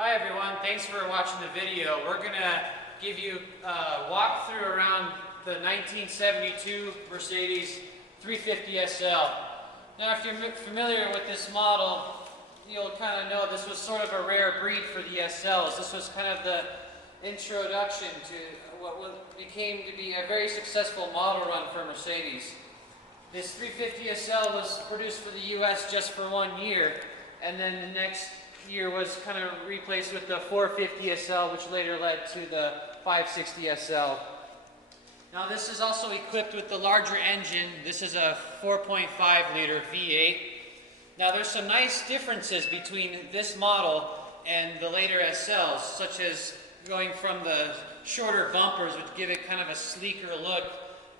Hi everyone, thanks for watching the video. We're going to give you a walkthrough around the 1972 Mercedes 350 SL. Now if you're familiar with this model, you'll kind of know this was sort of a rare breed for the SLs. This was kind of the introduction to what became to be a very successful model run for Mercedes. This 350 SL was produced for the US just for 1 year, and then the next year was kind of replaced with the 450 SL, which later led to the 560 SL. Now this is also equipped with the larger engine. This is a 4.5 liter V8. Now there's some nice differences between this model and the later SLs, such as going from the shorter bumpers, which give it kind of a sleeker look,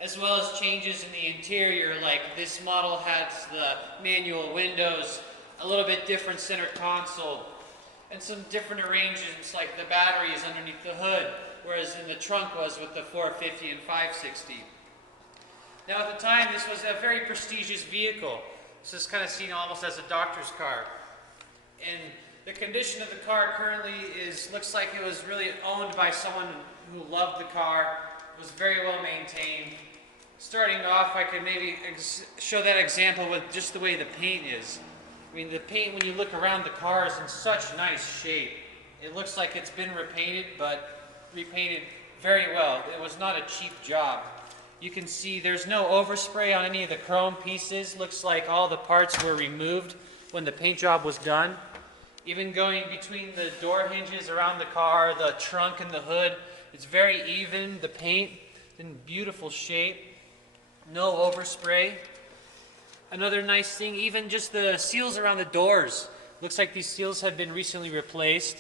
as well as changes in the interior, like this model has the manual windows, a little bit different center console, and some different arrangements like the batteries underneath the hood, whereas in the trunk was with the 450 and 560. Now at the time, this was a very prestigious vehicle. This is kind of seen almost as a doctor's car. And the condition of the car currently looks like it was really owned by someone who loved the car. It was very well maintained. Starting off, I could maybe show that example with just the way the paint is. I mean, the paint, when you look around the car, is in such nice shape. It looks like it's been repainted, but repainted very well. It was not a cheap job. You can see there's no overspray on any of the chrome pieces. Looks like all the parts were removed when the paint job was done. Even going between the door hinges around the car, the trunk and the hood, it's very even. The paint in beautiful shape. No overspray. Another nice thing, even just the seals around the doors. Looks like these seals have been recently replaced.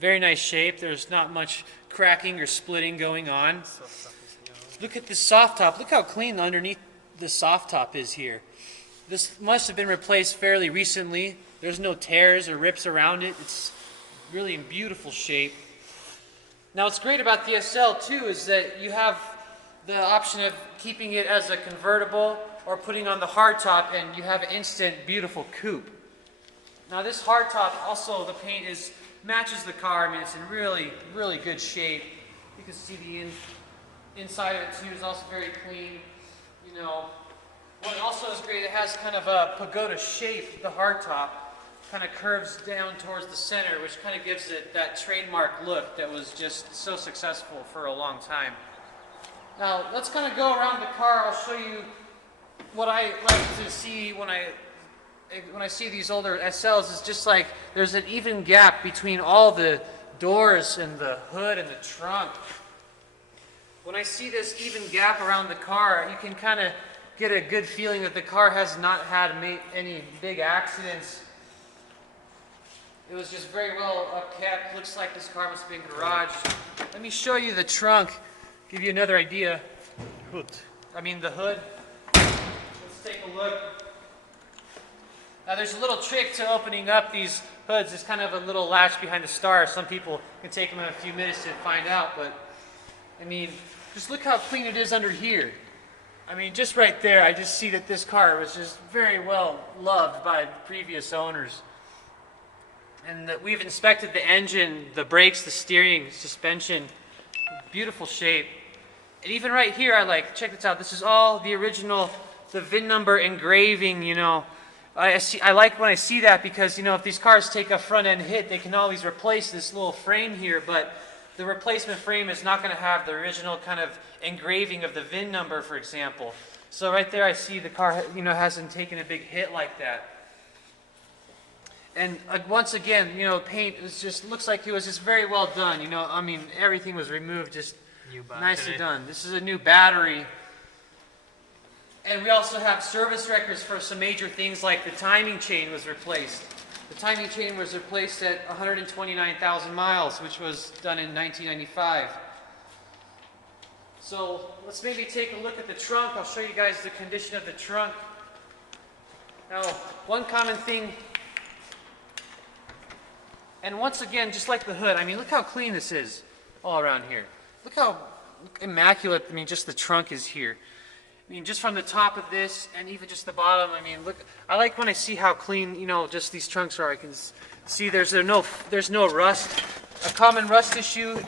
Very nice shape. There's not much cracking or splitting going on. Look at the soft top. Look how clean underneath the soft top is here. This must have been replaced fairly recently. There's no tears or rips around it. It's really in beautiful shape. Now what's great about the SL too is that you have the option of keeping it as a convertible or putting on the hardtop, and you have an instant beautiful coupe. Now this hardtop, also the paint matches the car. I mean, it's in really, really good shape. You can see the inside of it too is also very clean. You know, what also is great, it has kind of a pagoda shape. The hardtop kind of curves down towards the center, which kind of gives it that trademark look that was just so successful for a long time. Now let's kind of go around the car. I'll show you what I like to see when I see these older SLs is just like there's an even gap between all the doors and the hood and the trunk. When I see this even gap around the car, you can kind of get a good feeling that the car has not had any big accidents. It was just very well upkept. Looks like this car must have been garaged. Let me show you the trunk, give you another idea. The hood. Take a look. Now there's a little trick to opening up these hoods. There's kind of a little latch behind the star. Some people can take them in a few minutes to find out, but I mean, just look how clean it is under here. I mean, just right there, I just see that this car was just very well loved by previous owners. And that we've inspected the engine, the brakes, the steering, suspension, beautiful shape. And even right here, check this out. This is all the original, the VIN number engraving, you know. I like when I see that because, you know, if these cars take a front end hit, they can always replace this little frame here, but the replacement frame is not going to have the original kind of engraving of the VIN number, for example. So right there I see the car, you know, hasn't taken a big hit like that. And once again, you know, paint looks like it was just very well done, you know. I mean, everything was removed, just nicely done. This is a new battery. And we also have service records for some major things like the timing chain was replaced. The timing chain was replaced at 129,000 miles, which was done in 1995. So let's maybe take a look at the trunk. I'll show you guys the condition of the trunk. Now, one common thing, and once again, just like the hood, I mean, look how clean this is all around here. Look how immaculate, I mean, just the trunk is here. I mean, just from the top of this and even just the bottom, I mean, look, I like when I see how clean, you know, just these trunks are. I can See, there's no rust. A common rust issue,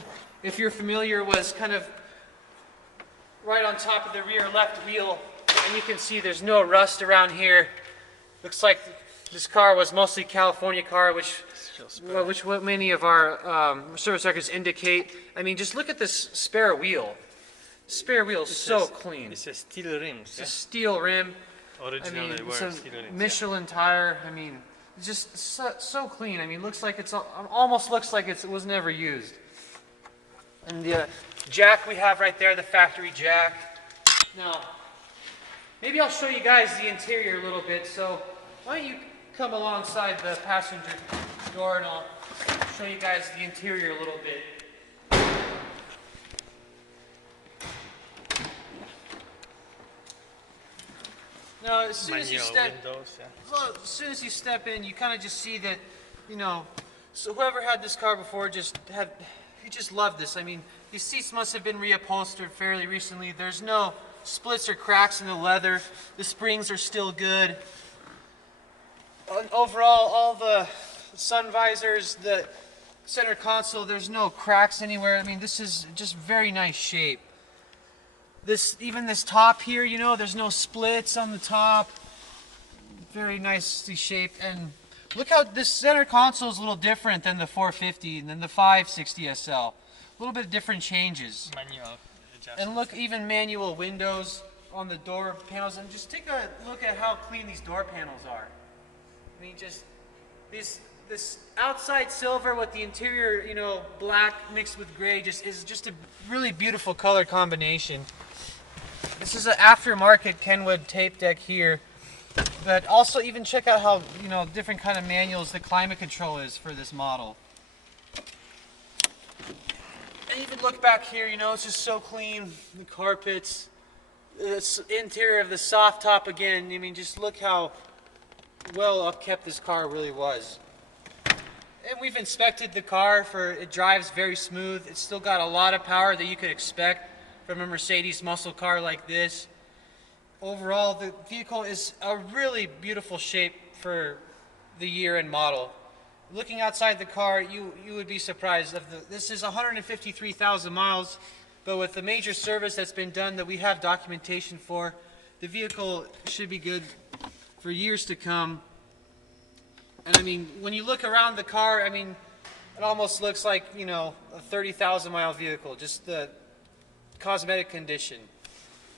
if you're familiar, was kind of right on top of the rear left wheel, and you can see there's no rust around here. Looks like this car was mostly California car, which what many of our service records indicate. I mean, just look at this spare wheel. Spare wheel is so clean. It's a steel rim. It's a steel rim. Originally, I mean, were it's a steel rims. Michelin tire. I mean, it's just so clean. I mean, looks like almost looks like it was never used. And the jack we have right there, the factory jack. Now, maybe I'll show you guys the interior a little bit. So why don't you come alongside the passenger door and I'll show you guys the interior a little bit. Now, as soon as you step in, you kind of just see that, you know, so whoever had this car before he just loved this. I mean, these seats must have been reupholstered fairly recently. There's no splits or cracks in the leather. The springs are still good. Overall, all the sun visors, the center console, there's no cracks anywhere. I mean, this is just very nice shape. Even this top here, you know, there's no splits on the top. Very nicely shaped. And look how this center console is a little different than the 450 and then the 560 SL. A little bit of different changes. Manual adjustment. And look, even manual windows on the door panels. And just take a look at how clean these door panels are. I mean, just this outside silver with the interior, you know, black mixed with gray is just a really beautiful color combination. This is an aftermarket Kenwood tape deck here, but also even check out how, you know, different kind of manuals the climate control is for this model. And even look back here, you know, it's just so clean. The carpets, the interior of the soft top again. I mean, just look how well upkept this car really was. And we've inspected the car it drives very smooth. It's still got a lot of power that you could expect from a Mercedes muscle car like this. Overall, the vehicle is a really beautiful shape for the year and model. Looking outside the car, you would be surprised. This is 153,000 miles, but with the major service that's been done that we have documentation for, the vehicle should be good for years to come. And I mean, when you look around the car, I mean, it almost looks like, you know, a 30,000 mile vehicle, just the cosmetic condition.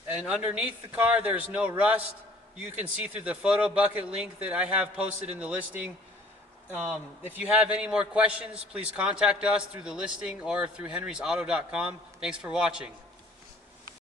And underneath the car, there's no rust. You can see through the photo bucket link that I have posted in the listing. If you have any more questions, please contact us through the listing or through henrysauto.com. Thanks for watching.